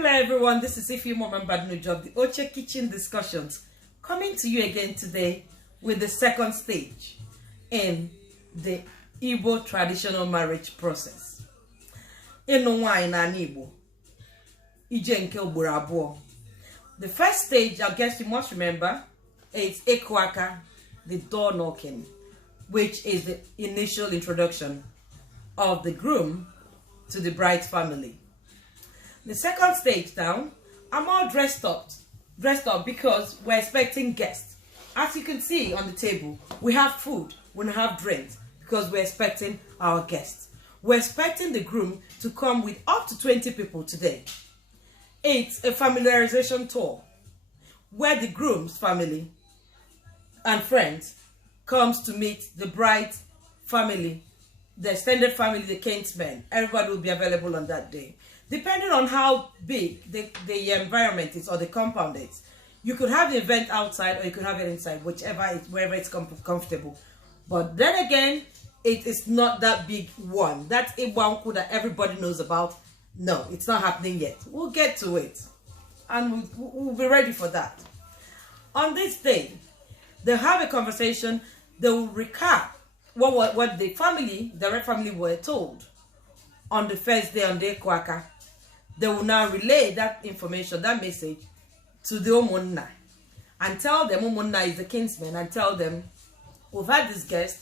Hello everyone, this is Ify Mom and Badnu Job, the Oche Kitchen Discussions, coming to you again today with the second stage in the Igbo traditional marriage process. NWANYI na Igbo, ije nke ugboro abụọ. The first stage, I guess you must remember, is Ikpo, the door knocking, which is the initial introduction of the groom to the bride's family. The second stage now, I'm all dressed up because we're expecting guests. As you can see on the table, we have food, we have drinks because we're expecting our guests. We're expecting the groom to come with up to 20 people today. It's a familiarization tour where the groom's family and friends comes to meet the bride's family, the extended family, the kinsmen. Everybody will be available on that day. Depending on how big the environment is or the compound is, you could have the event outside or you could have it inside, wherever it's comfortable. But then again, it is not that big one. That's a one that everybody knows about. No, it's not happening yet. We'll get to it. And we'll be ready for that. On this day, they'll have a conversation. They will recap what the direct family were told on the first day on the Ikpo. They will now relay that information, that message, to the Umunna and tell them Umunna is the kinsman and tell them, we've had this guest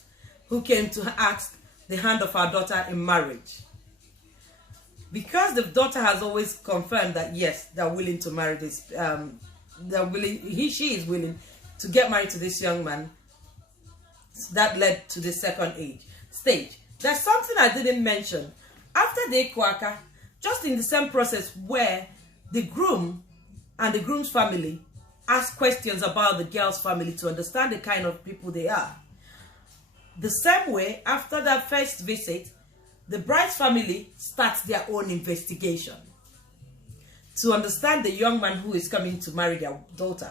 who came to ask the hand of our daughter in marriage. Because the daughter has always confirmed that yes, they're willing to marry this, she is willing to get married to this young man. That led to the second stage. There's something I didn't mention. After the Ikpo, just in the same process where the groom and the groom's family ask questions about the girl's family to understand the kind of people they are. The same way, after that first visit, the bride's family starts their own investigation to understand the young man who is coming to marry their daughter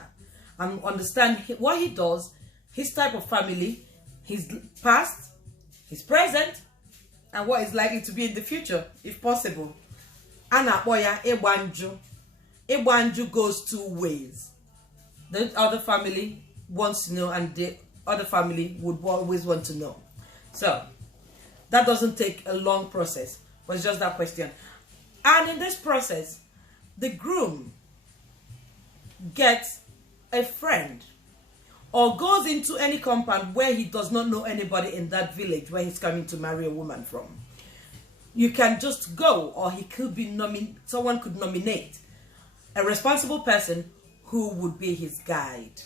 and understand what he does, his type of family, his past, his present, and what is likely to be in the future, if possible. Anapoya Igbanju. Igbanju goes two ways. The other family wants to know, and the other family would always want to know. So that doesn't take a long process, but it's just that question. And in this process, the groom gets a friend or goes into any compound where he does not know anybody in that village where he's coming to marry a woman from. You can just go, or he could be someone could nominate a responsible person who would be his guide.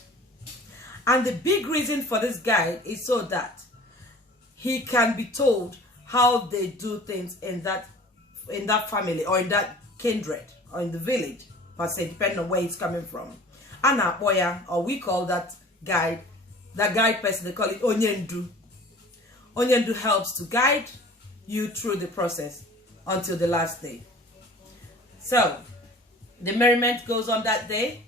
And the big reason for this guide is so that he can be told how they do things in that family or in that kindred or in the village, per se, depending on where he's coming from. Anapoya, or we call that guide person, they call it Onyendu. Onyendu helps to guide you through the process until the last day. So the merriment goes on that day.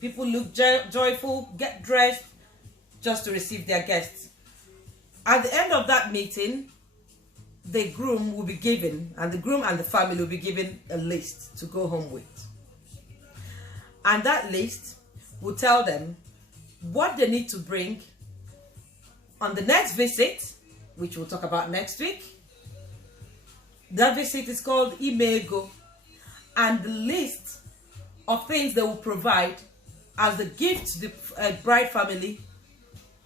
People look joyful, get dressed just to receive their guests. At the end of that meeting, the groom will be given, and the groom and the family will be given a list to go home with. And that list will tell them what they need to bring on the next visit, which we'll talk about next week. That visit is called Imego, and the list of things they will provide as a gift to the bride family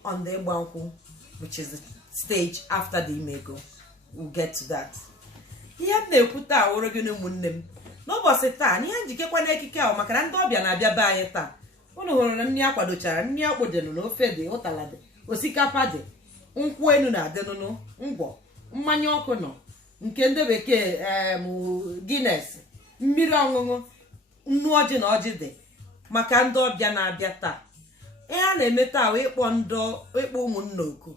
on the Banku, which is the stage after the Imego. We'll get to that. N'ụbọchị taa n'ihe njikekwa n'ekike ahụ maka na ndị ọbịa na-abịa be anyị taa. Unu hụrụ na nri akwadochara, nri akpọdenụ na ofe dị, ụtala dị, osikapa dị, nkwụ enu na-adị nụnụ, ngwọ, mmanya ọkụ nọ, nke ndị bekee Guinness, mmiri ọṅụṅụ, nnu ọjị na ọjị dị maka ndị ọbịa na-abịa taa. Ihe a na-eme taa wee ịkpọ ụmụnna oku,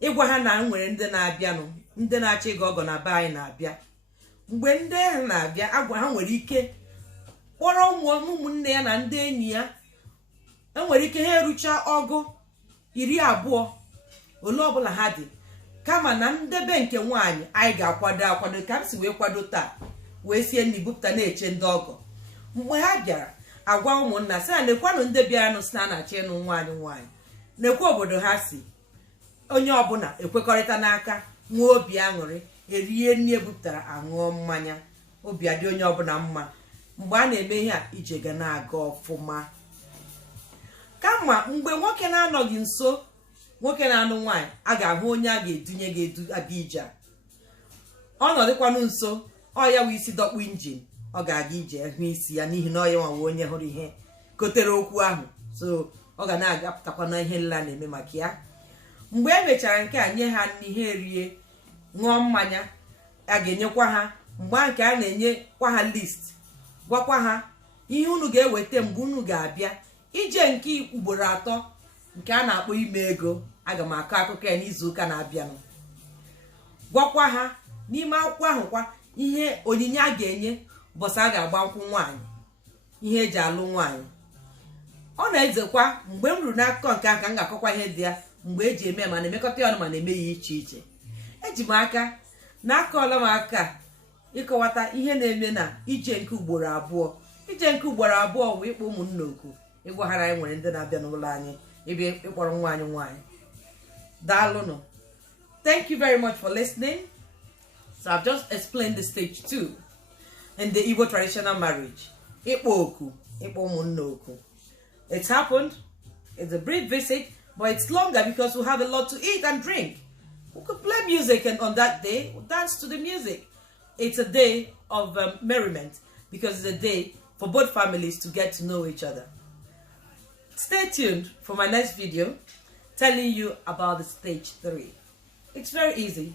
ịgwa ha na nwere ndị na-abịanụ, ndị na-achọ ịga ọgọ na be anyị na-abịa. Mgbe ndị ahụ na-abịa, agwa ha nwere ike kpọrọ ụmụnne ya na ndị enyi ya. Enwere ike ha erucha ọgụ 20 ole ọbụla ha dị, kama na ndebe nke nwaanyị anyị ga-akwado ka m si wee kwado taa wee sie nri bupụta na-eche ndị ọgọ. mgbe ha bịara agwa ụmụnna sị na nekwanụ ndị bịaranụ si na na-achọ ịnụ nwaanyị nekwa obodo ha si onye ọbụla ekwekọrịta n'aka nwa obi aṅụrị erie nri ebupụtara aṅụọ mmanya obi adị onye ọbụla mma mgbe a na-eme ihe a ije ga na-aga ọfụma kama mgbe nwoke na-anọghị nso nwoke na-anụ nwaanyị a ga-ahụ onye a ga-edunye ga-edu aga ije ọ nọdịkwanụ nso ọ ya wụ isi dọkpụ injin ọ ga-aga ije hụ isi ya n'ihi na ọ ya nwawe onye hụrụ ihe kotere okwu ahụ so ọ ga na-agapụtakwa na ihe nla na-eme maka ya mgbe e mechara nke a nye ha nri ha erie ṅụọ mmanya a ga-enyekwa ha mgbe nke a na-enyekwa ha list gwakwa ha ihe unu ga-eweta mgbe unu ga-abịa ije nke ugboro 3 nke a na-akpọ ime ego aga m akọ akụkọ ya n'izu ụka na-abịanụ gwakwa ha n'ime akwụkwọ ahụ kwa ihe onyinye a ga-enye bọsị a ga-agba nkwụ nwaanyị ihe eji alụ nwaanyị ọ na-ezekwa mgbe m ruru n'akụkọ nke aka m ga-akọkwa ihe dị ya mgbe eji eme ma na-emekọta ya ọnụ ma na-eme ya iche iche eji m aka na akọọla m aka ịkọwata ihe na-eme na ije nke ugboro 2 ije nke ugboro 2 bụ ịkpọ ụmụnna oku ịgwaghara anyị nwere ndị na-abịa n'ụlọ anyị ebe ịkpọrọ nwaanyị daalụnụ. Thank you very much for listening. So I've just explained the stage 2 in the Igbo traditional marriage. Ikpo oku, ikpo ụmụnna oku. It's happened. It's a brief visit, but it's longer because we have a lot to eat and drink. We could play music, and on that day, we'll dance to the music. It's a day of merriment because it's a day for both families to get to know each other. Stay tuned for my next video telling you about the stage 3. It's very easy,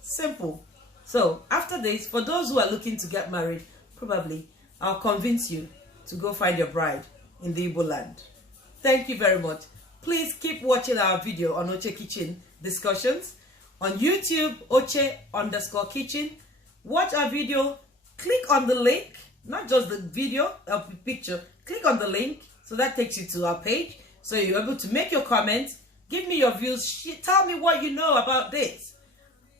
simple. So after this, for those who are looking to get married, probably I'll convince you to go find your bride in the Igbo land. Thank you very much. Please keep watching our video on Oche Kitchen discussions on YouTube, Oche_Kitchen. Watch our video, click on the link, not just the video of the picture, click on the link so that takes you to our page so you're able to make your comments, give me your views, tell me what you know about this.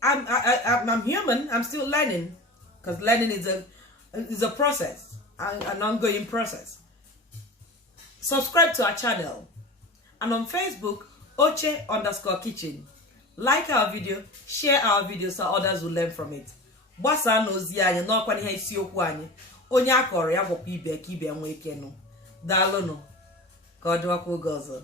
I'm human, I'm still learning, because learning is a process, an ongoing process. Subscribe to our channel, and on Facebook, Oche_Kitchen. Like our video, share our video so others will learn from it. Gbasa n'ozi anyị n'ọkwa ihe isiokwu anyị onye akọrọ ya gwakwa ibe ka ibe nwee ike nụ. Daalụnụ ka ọ dịwakwa oge ọzọ.